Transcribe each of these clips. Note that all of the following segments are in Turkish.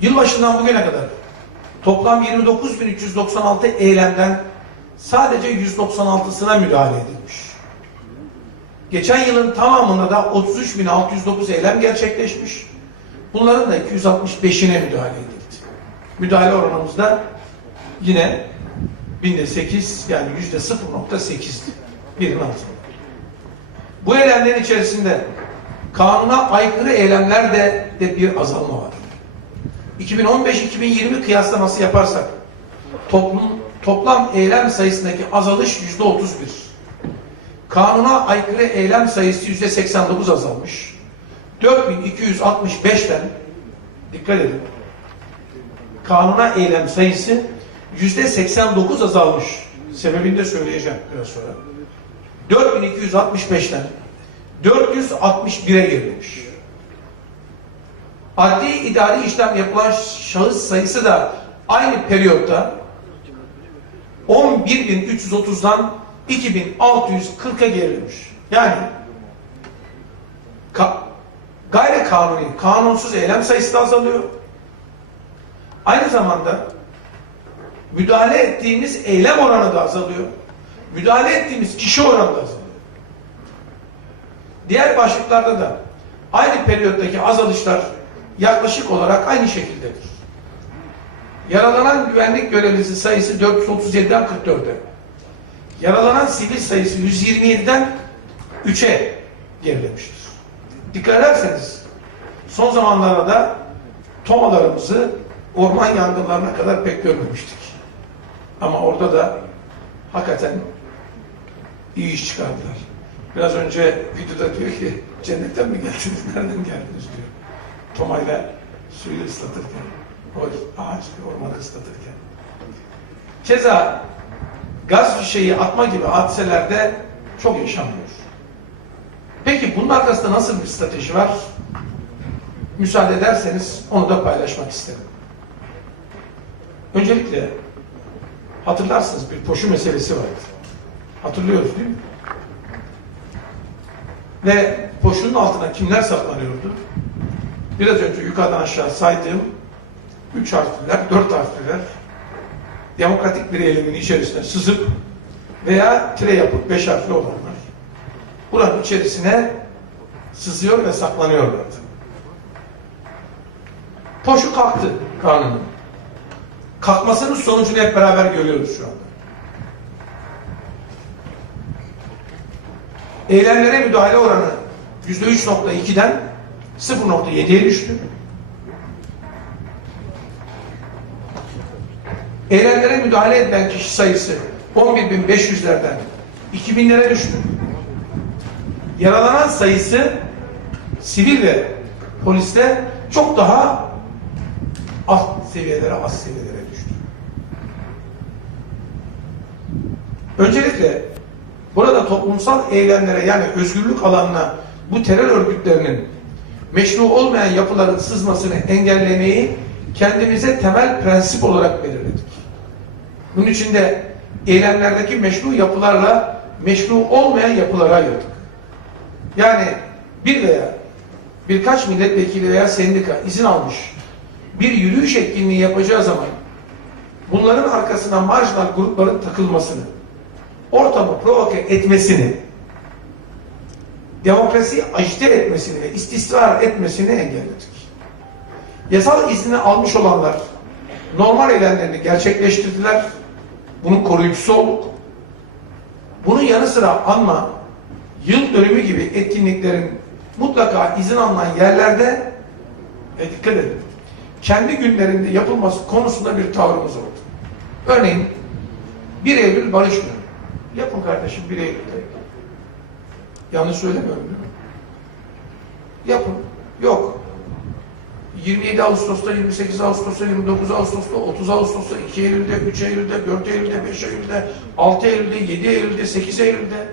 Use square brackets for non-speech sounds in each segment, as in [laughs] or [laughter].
Yılbaşından bugüne kadar toplam 29.396 eylemden sadece 196'sına müdahale edilmiş. Geçen yılın tamamında da 33.609 eylem gerçekleşmiş. Bunların da 265'ine müdahale edildi. Müdahale oranımız da yine binde 8 yani yüzde 0.8'di. Birinin altında. Bu eylemlerin içerisinde kanuna aykırı eylemlerde de bir azalma var. 2015-2020 kıyaslaması yaparsak toplum, toplam eylem sayısındaki azalış yüzde 31. Kanuna aykırı eylem sayısı yüzde 89 azalmış. 4265'ten dikkat edin. Kanuna eylem sayısı yüzde 89 azalmış. Sebebini de söyleyeceğim biraz sonra. 4265'ten 461'e gerilemiş. Adli idari işlem yapılan şahıs sayısı da aynı periyotta 11.330'dan 2.640'a gerilemiş. Yani ka gayri kanuni, kanunsuz eylem sayısı da azalıyor. Aynı zamanda müdahale ettiğimiz eylem oranı da azalıyor. Müdahale ettiğimiz kişi oranı da azalıyor. Diğer başlıklarda da aynı periyottaki azalışlar yaklaşık olarak aynı şekildedir. Yaralanan güvenlik görevlisi sayısı 437'den 44'e. Yaralanan sivil sayısı 127'den 3'e gerilemiştir. Dikkat ederseniz son zamanlarda tomalarımızı orman yangınlarına kadar pek görmemiştik. Ama orada da hakikaten iyi iş çıkardılar. Biraz önce videoda diyor ki cennetten mi geldiniz, nereden geldiniz diyor. Tomayla suyu ıslatırken, o ağaç, ormanı ıslatırken. Keza gaz fişeği atma gibi hadiselerde çok yaşanmıyor. Peki bunun arkasında nasıl bir strateji var? Müsaade ederseniz onu da paylaşmak isterim. Öncelikle hatırlarsınız bir poşu meselesi vardı. Hatırlıyoruz değil mi? Ve poşunun altına kimler saklanıyordu? Biraz önce yukarıdan aşağı saydığım üç harfliler, dört harfliler demokratik bir eylemin içerisine sızıp veya tire yapıp beş harfli olanlar buranın içerisine sızıyor ve saklanıyorlardı. Poşu kalktı kanunun. Kalkmasının sonucunu hep beraber görüyoruz şu anda. Eylemlere müdahale oranı %3.2'den 0.7'ye düştü. Eylemlere müdahale edilen kişi sayısı 11.500'lerden 2000'lere düştü. Yaralanan sayısı sivil ve poliste çok daha alt seviyelere, az seviyelere düştü. Öncelikle burada toplumsal eylemlere yani özgürlük alanına bu terör örgütlerinin meşru olmayan yapıların sızmasını engellemeyi kendimize temel prensip olarak belirledik. Bunun için de eylemlerdeki meşru yapılarla meşru olmayan yapılara ayırdık. Yani bir veya birkaç milletvekili veya sendika izin almış bir yürüyüş etkinliği yapacağı zaman bunların arkasına marjinal grupların takılmasını, ortamı provoke etmesini, demokrasiyi agite etmesini ve istisrar etmesini engelledik. Yasal izni almış olanlar normal eylemlerini gerçekleştirdiler. Bunun koruyucusu olduk. Bunun yanı sıra anma, yıl dönümü gibi etkinliklerin mutlaka izin alınan yerlerde e, dikkat edin. Kendi günlerinde yapılması konusunda bir tavrımız oldu. Örneğin 1 Eylül Barış Günü. Yapın kardeşim 1 Eylül'de. Yanlış söylemiyorum değil mi? Yapın. Yok. 27 Ağustos'ta, 28 Ağustos'ta, 29 Ağustos'ta, 30 Ağustos'ta, 2 Eylül'de, 3 Eylül'de, 4 Eylül'de, 5 Eylül'de, 6 Eylül'de, 7 Eylül'de, 8 Eylül'de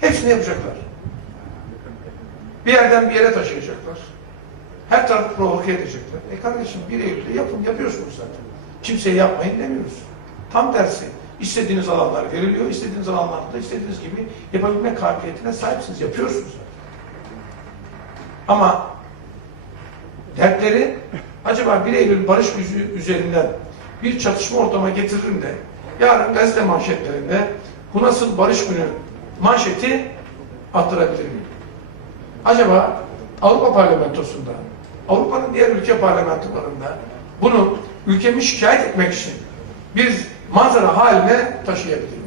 hepsini yapacaklar. Bir yerden bir yere taşıyacaklar. Her tarafı provoke edecekler. E kardeşim 1 Eylül'de yapın, yapıyorsunuz zaten. Kimseye yapmayın demiyoruz. Tam tersi. İstediğiniz alanlar veriliyor, istediğiniz alanlarda istediğiniz gibi yapabilme kabiliyetine sahipsiniz, yapıyorsunuz. Ama dertleri acaba 1 Eylül barış yüzü üzerinden bir çatışma ortama getiririm de yarın gazete manşetlerinde bu nasıl barış günü manşeti attırabilir miyim? Acaba Avrupa Parlamentosu'nda, Avrupa'nın diğer ülke parlamentolarında bunu ülkemi şikayet etmek için bir manzara haline taşıyabilir miyim?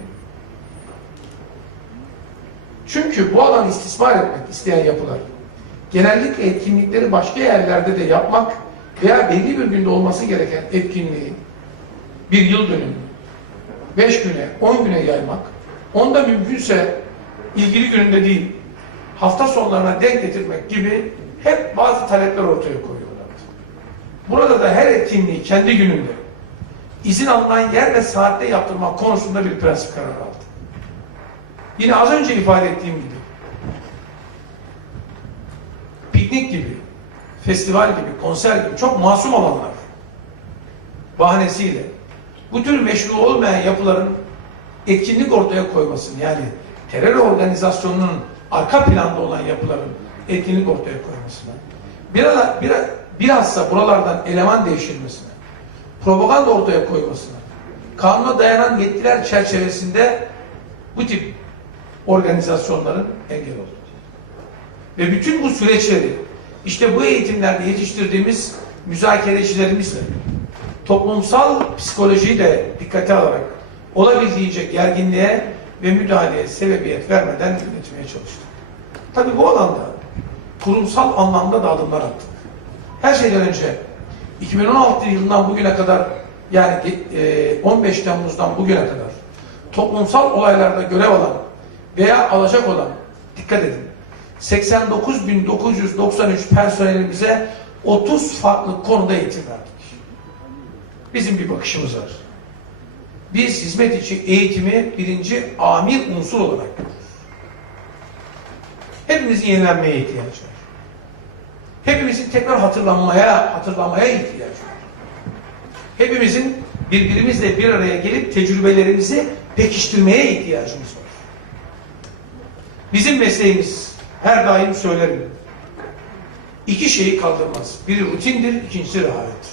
Çünkü bu alanı istismar etmek isteyen yapılar genellikle etkinlikleri başka yerlerde de yapmak veya belli bir günde olması gereken etkinliği bir yıl dönümü, beş güne, on güne yaymak, onda mümkünse ilgili gününde değil, hafta sonlarına denk getirmek gibi hep bazı talepler ortaya koyuyorlardı. Burada da her etkinliği kendi gününde izin alınan yer ve saatte yaptırmak konusunda bir prensip kararı aldı. Yine az önce ifade ettiğim gibi piknik gibi, festival gibi, konser gibi çok masum alanlar bahanesiyle bu tür meşru olmayan yapıların etkinlik ortaya koymasını yani terör organizasyonunun arka planda olan yapıların etkinlik ortaya koymasına biraz, biraz, bilhassa buralardan eleman devşirmesine propaganda ortaya koymasına kanuna dayanan yetkiler çerçevesinde bu tip organizasyonların engel oldu. Ve bütün bu süreçleri işte bu eğitimlerde yetiştirdiğimiz müzakerecilerimizle toplumsal psikolojiyi de dikkate alarak olabildiğince gerginliğe ve müdahaleye sebebiyet vermeden yönetmeye çalıştık. Tabi bu alanda kurumsal anlamda da adımlar attık. Her şeyden önce 2016 yılından bugüne kadar yani e, 15 Temmuz'dan bugüne kadar toplumsal olaylarda görev alan veya alacak olan dikkat edin 89.993 personelimize 30 farklı konuda eğitim verdik. Bizim bir bakışımız var. Biz hizmet içi eğitimi birinci amir unsur olarak görüyoruz. Hepimizin yenilenmeye ihtiyacı var. Hepimizin tekrar hatırlanmaya, hatırlamaya ihtiyacı var. Hepimizin birbirimizle bir araya gelip tecrübelerimizi pekiştirmeye ihtiyacımız var. Bizim mesleğimiz her daim söylerim. İki şeyi kaldırmaz. Biri rutindir, ikincisi rehavettir.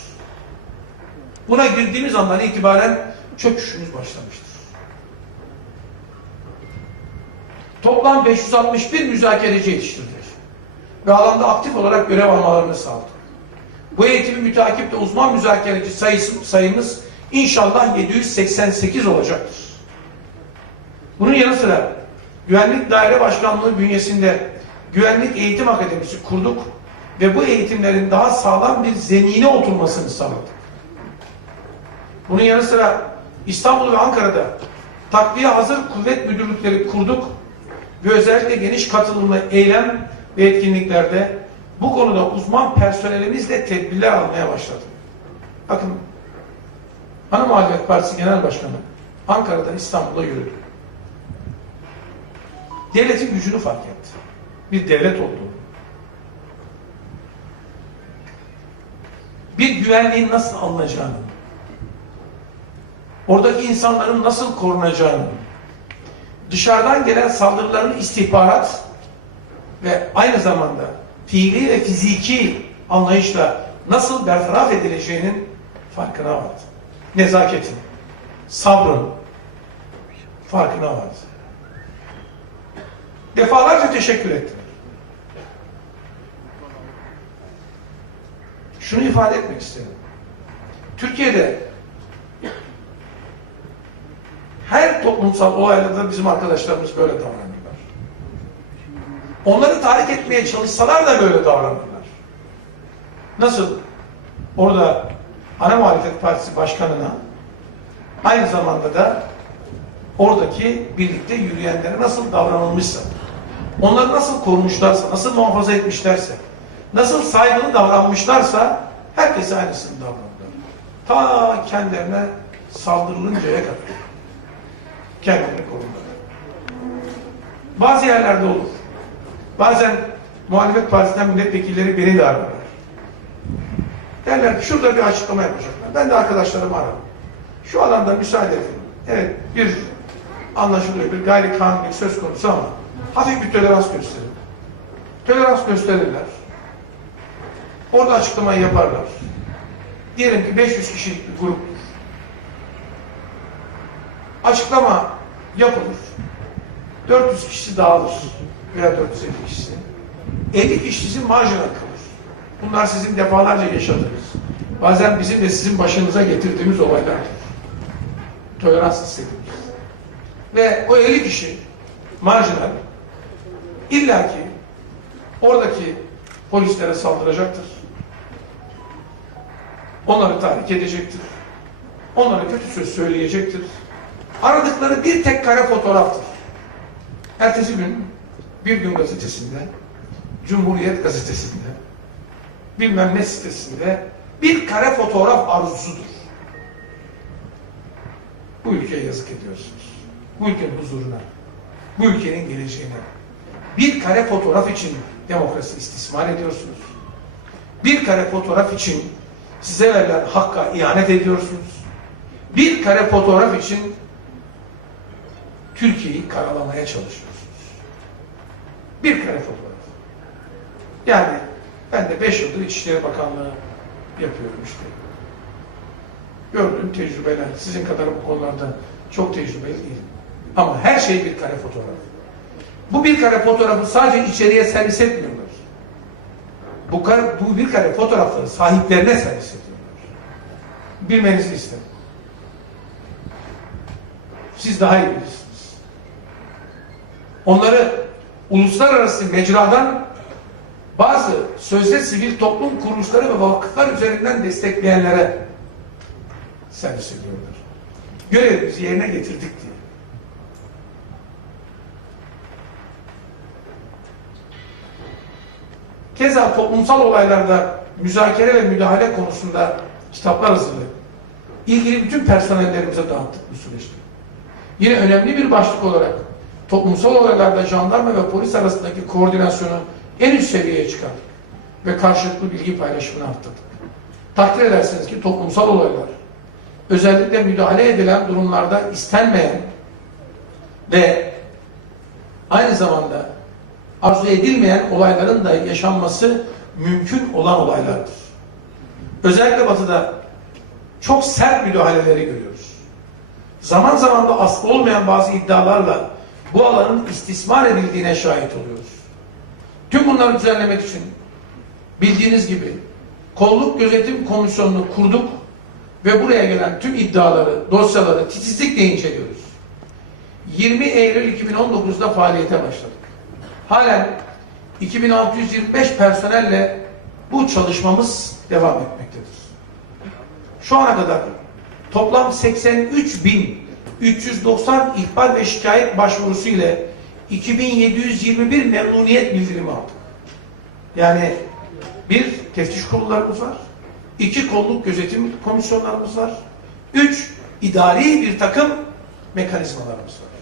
Buna girdiğimiz andan itibaren çöküşümüz başlamıştır. Toplam 561 müzakereci yetiştirdik. Ve alanda aktif olarak görev almalarını sağladık. Bu eğitimi mütakipte uzman müzakereci sayısı, sayımız inşallah 788 olacaktır. Bunun yanı sıra Güvenlik Daire Başkanlığı bünyesinde Güvenlik Eğitim Akademisi kurduk ve bu eğitimlerin daha sağlam bir zemine oturmasını sağladık. Bunun yanı sıra İstanbul ve Ankara'da takviye hazır kuvvet müdürlükleri kurduk ve özellikle geniş katılımlı eylem ve etkinliklerde bu konuda uzman personelimizle tedbirler almaya başladık. Bakın Ana Muhalefet Partisi Genel Başkanı Ankara'dan İstanbul'a yürüdü. Devletin gücünü fark etti. Bir devlet olduğunu. Bir güvenliğin nasıl alınacağını, oradaki insanların nasıl korunacağını, dışarıdan gelen saldırıların istihbarat ve aynı zamanda fiili ve fiziki anlayışla nasıl bertaraf edileceğinin farkına vardı. Nezaketin, sabrın farkına vardı. Defalarca teşekkür ettim. Şunu ifade etmek istedim. Türkiye'de her toplumsal olaylarda bizim arkadaşlarımız böyle davranırlar. Onları tahrik etmeye çalışsalar da böyle davranırlar. Nasıl? Orada Ana Muhalefet Partisi Başkanı'na aynı zamanda da oradaki birlikte yürüyenlere nasıl davranılmışsa, onları nasıl korumuşlarsa, nasıl muhafaza etmişlerse, nasıl saygılı davranmışlarsa herkese aynısını davranırlar. Ta kendilerine saldırılıncaya kadar kendilerini korurlar. Bazı yerlerde olur. Bazen muhalefet partisinden milletvekilleri beni de ararlar. Derler ki şurada bir açıklama yapacaklar. Ben de arkadaşlarımı ararım. Şu alanda müsaade edin. Evet bir anlaşılıyor bir gayri kanuni söz konusu ama hafif bir tolerans gösterin. Tolerans gösterirler. Orada açıklamayı yaparlar. diyelim ki 500 kişilik bir gruptur. Açıklama yapılır. 400 kişi dağılır veya 450 kişisi. 50 kişisi marjinal kalır. Bunlar sizin defalarca yaşadığınız, bazen bizim de sizin başınıza getirdiğimiz olaylardır. Tolerans istediğimiz. Ve o 50 kişi marjinal illaki oradaki polislere saldıracaktır. Onları tahrik edecektir. Onlara kötü söz söyleyecektir. Aradıkları bir tek kare fotoğraftır. Ertesi gün Bir Gün Gazetesi'nde, Cumhuriyet Gazetesi'nde, bilmem ne sitesinde bir kare fotoğraf arzusudur. Bu ülkeye yazık ediyorsunuz. Bu ülkenin huzuruna, bu ülkenin geleceğine. Bir kare fotoğraf için demokrasi istismar ediyorsunuz. Bir kare fotoğraf için size verilen hakka ihanet ediyorsunuz. Bir kare fotoğraf için Türkiye'yi karalamaya çalışıyorsunuz. Bir kare fotoğraf. Yani ben de beş yıldır İçişleri Bakanlığı yapıyorum işte. Gördüğüm tecrübeler, sizin kadar bu konularda çok tecrübeli değilim. Ama her şey bir kare fotoğraf. Bu bir kare fotoğrafı sadece içeriye servis etmiyorlar. Bu, kare, bu bir kare fotoğrafları sahiplerine servis ediyorlar. Bilmenizi isterim. Siz daha iyi bilirsiniz. Onları uluslararası mecradan bazı sözde sivil toplum kuruluşları ve vakıflar üzerinden destekleyenlere servis ediyorlar. Görevimizi yerine getirdik diye. Keza toplumsal olaylarda müzakere ve müdahale konusunda kitaplar hazırladık. İlgili bütün personellerimize dağıttık bu süreçte. Yine önemli bir başlık olarak toplumsal olaylarda jandarma ve polis arasındaki koordinasyonu en üst seviyeye çıkardık ve karşılıklı bilgi paylaşımını arttırdık. Takdir edersiniz ki toplumsal olaylar özellikle müdahale edilen durumlarda istenmeyen ve aynı zamanda arzu edilmeyen olayların da yaşanması mümkün olan olaylardır. Özellikle batıda çok sert müdahaleleri görüyoruz. Zaman zaman da aslı olmayan bazı iddialarla bu alanın istismar edildiğine şahit oluyoruz. Tüm bunları düzenlemek için bildiğiniz gibi kolluk gözetim komisyonunu kurduk ve buraya gelen tüm iddiaları, dosyaları titizlikle inceliyoruz. 20 Eylül 2019'da faaliyete başladık. Halen 2625 personelle bu çalışmamız devam etmektedir. Şu ana kadar toplam 83.390 ihbar ve şikayet başvurusu ile 2721 memnuniyet bildirimi aldık. Yani bir teftiş kurullarımız var, iki kolluk gözetim komisyonlarımız var, üç idari bir takım mekanizmalarımız var.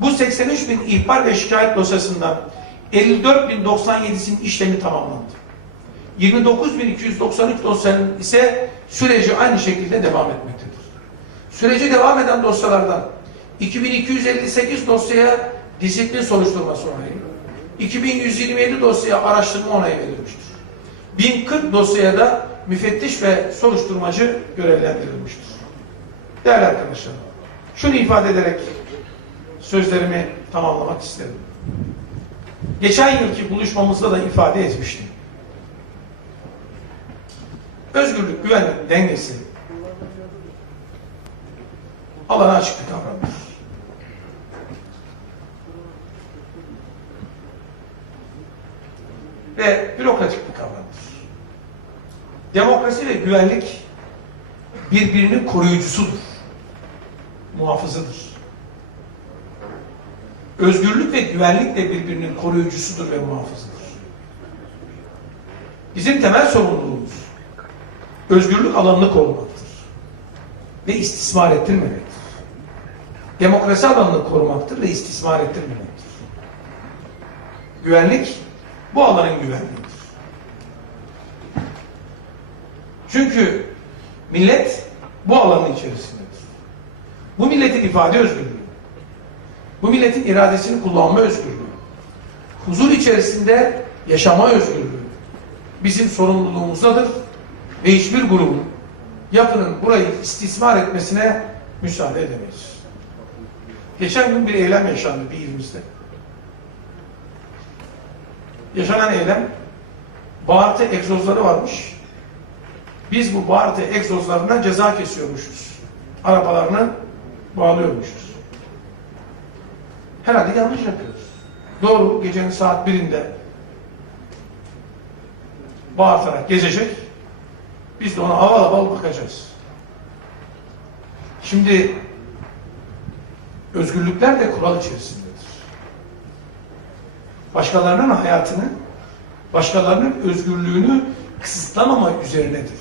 Bu 83 bin ihbar ve şikayet dosyasından 54.097'sinin işlemi tamamlandı. 29.293 dosyanın ise süreci aynı şekilde devam etmektedir. Süreci devam eden dosyalardan 2258 dosyaya disiplin soruşturması onayı, 2127 dosyaya araştırma onayı verilmiştir. 1040 dosyaya da müfettiş ve soruşturmacı görevlendirilmiştir. Değerli arkadaşlar, şunu ifade ederek sözlerimi tamamlamak isterim. Geçen yılki buluşmamızda da ifade etmiştim. Özgürlük, güvenlik dengesi alana açık bir kavramdır. Ve bürokratik bir kavramdır. Demokrasi ve güvenlik birbirinin koruyucusudur. Muhafızıdır. Özgürlük ve güvenlik de birbirinin koruyucusudur ve muhafızıdır. Bizim temel sorumluluğumuz özgürlük alanını korumaktır. Ve istismar ettirmemektir. Demokrasi alanını korumaktır ve istismar ettirmemektir. Güvenlik bu alanın güvenliğidir. Çünkü millet bu alanın içerisindedir. Bu milletin ifade özgürlüğü, bu milletin iradesini kullanma özgürlüğü, huzur içerisinde yaşama özgürlüğü bizim sorumluluğumuzdadır ve hiçbir grubun yapının burayı istismar etmesine müsaade edemeyiz. Geçen gün bir eylem yaşandı bir ilimizde. Yaşanan eylem bağırtı egzozları varmış. Biz bu bağırtı egzozlarına ceza kesiyormuşuz. Arabalarını bağlıyormuşuz. Herhalde yanlış yapıyoruz. Doğru gecenin saat birinde bağırtarak gezecek. Biz de ona aval aval bakacağız. Şimdi özgürlükler de kural içerisindedir. Başkalarının hayatını, başkalarının özgürlüğünü kısıtlamama üzerinedir.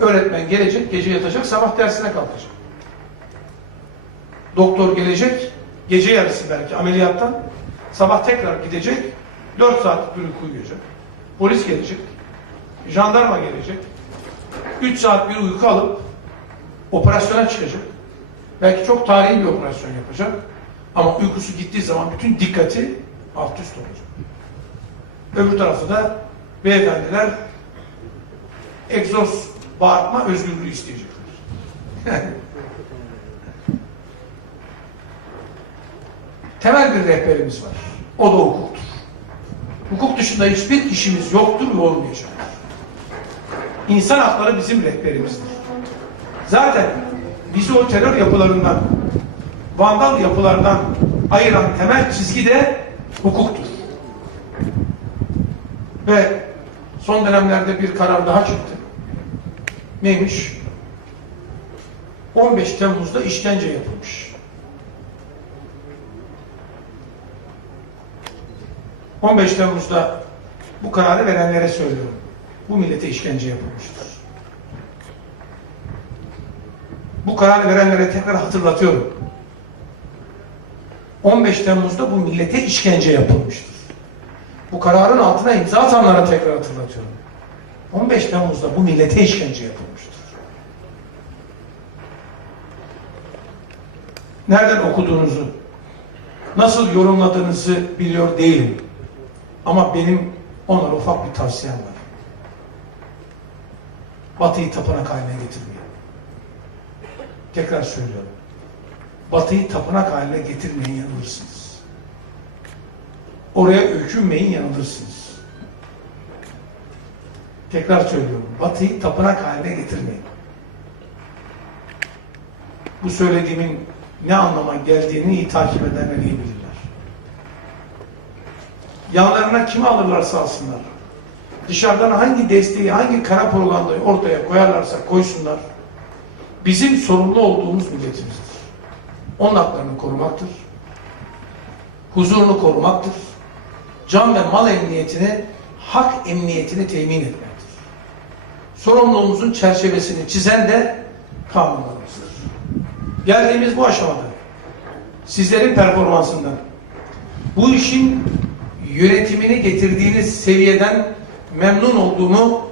Öğretmen gelecek, gece yatacak, sabah dersine kalkacak. Doktor gelecek, gece yarısı belki ameliyattan, sabah tekrar gidecek, 4 saat bir uyuyacak. Polis gelecek, jandarma gelecek, 3 saat bir uyku alıp operasyona çıkacak. Belki çok tarihi bir operasyon yapacak. Ama uykusu gittiği zaman bütün dikkati alt üst olacak. Öbür tarafta da beyefendiler egzoz bağırtma özgürlüğü isteyecekler. [laughs] Temel bir rehberimiz var. O da hukuktur. Hukuk dışında hiçbir işimiz yoktur ve olmayacak. İnsan hakları bizim rehberimizdir. Zaten bizi o terör yapılarından, vandal yapılardan ayıran temel çizgi de hukuktur. Ve son dönemlerde bir karar daha çıktı. Neymiş? 15 Temmuz'da işkence yapılmış. 15 Temmuz'da bu kararı verenlere söylüyorum. Bu millete işkence yapılmıştır. Bu kararı verenlere tekrar hatırlatıyorum. 15 Temmuz'da bu millete işkence yapılmıştır. Bu kararın altına imza atanlara tekrar hatırlatıyorum. 15 Temmuz'da bu millete işkence yapılmıştır. Nereden okuduğunuzu, nasıl yorumladığınızı biliyor değilim. Ama benim onlara ufak bir tavsiyem var. Batı'yı tapınak haline getirmeyin. Tekrar söylüyorum. Batı'yı tapınak haline getirmeyin yanılırsınız. Oraya öykünmeyin yanılırsınız. Tekrar söylüyorum. Batı'yı tapınak haline getirmeyin. Bu söylediğimin ne anlama geldiğini iyi takip edenler iyi bilirler. Yanlarına kimi alırlarsa alsınlar. Dışarıdan hangi desteği, hangi kara propagandayı ortaya koyarlarsa koysunlar. Bizim sorumlu olduğumuz milletimizdir. Onun haklarını korumaktır. Huzurunu korumaktır. Can ve mal emniyetini, hak emniyetini temin etmektir. Sorumluluğumuzun çerçevesini çizen de kanunlarımızdır. Geldiğimiz bu aşamada sizlerin performansından bu işin yönetimini getirdiğiniz seviyeden memnun olduğumu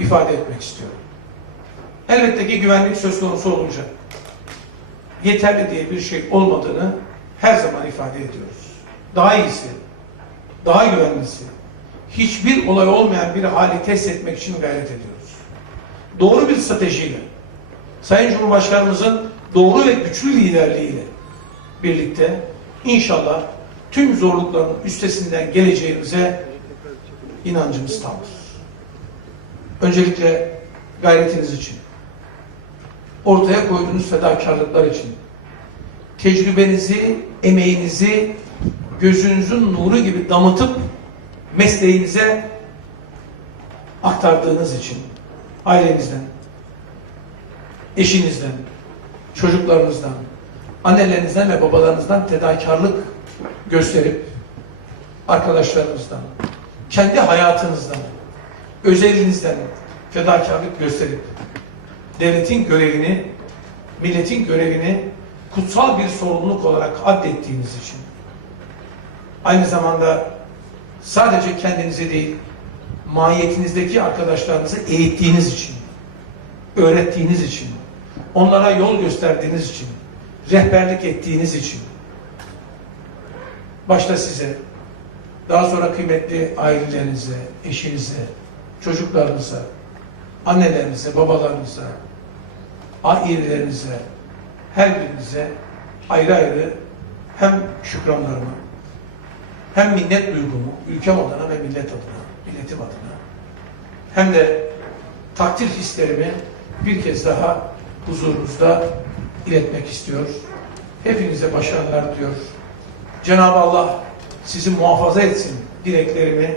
ifade etmek istiyorum. Elbette ki güvenlik söz konusu olunca yeterli diye bir şey olmadığını her zaman ifade ediyoruz. Daha iyisi, daha güvenlisi, hiçbir olay olmayan bir hali test etmek için gayret ediyoruz. Doğru bir stratejiyle, Sayın Cumhurbaşkanımızın doğru ve güçlü liderliğiyle birlikte inşallah tüm zorlukların üstesinden geleceğimize inancımız tamdır. Öncelikle gayretiniz için, ortaya koyduğunuz fedakarlıklar için, tecrübenizi, emeğinizi gözünüzün nuru gibi damıtıp mesleğinize aktardığınız için ailenizden, eşinizden, çocuklarınızdan, annelerinizden ve babalarınızdan fedakarlık gösterip arkadaşlarınızdan, kendi hayatınızdan, özelinizden fedakarlık gösterip devletin görevini, milletin görevini kutsal bir sorumluluk olarak addettiğiniz için aynı zamanda sadece kendinizi değil mahiyetinizdeki arkadaşlarınızı eğittiğiniz için öğrettiğiniz için onlara yol gösterdiğiniz için rehberlik ettiğiniz için. Başta size daha sonra kıymetli ailelerinize, eşinize, çocuklarınıza, annelerinize, babalarınıza, ailelerinize, her birinize ayrı ayrı hem şükranlarımı, hem minnet duygumu ülkem adına ve millet adına, milletim adına, hem de takdir hislerimi bir kez daha huzurunuzda iletmek istiyor. Hepinize başarılar diyor. Cenab-ı Allah sizi muhafaza etsin dileklerimi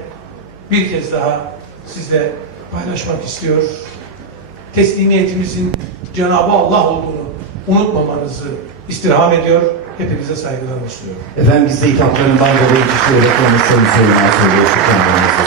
bir kez daha sizle paylaşmak istiyor. Teslimiyetimizin Cenab-ı Allah olduğunu unutmamanızı istirham ediyor. Hepinize saygılarımı sunuyorum. Efendim biz de hitaplarından dolayı kişilere konuşuyoruz. Sayın Şükranlarımızı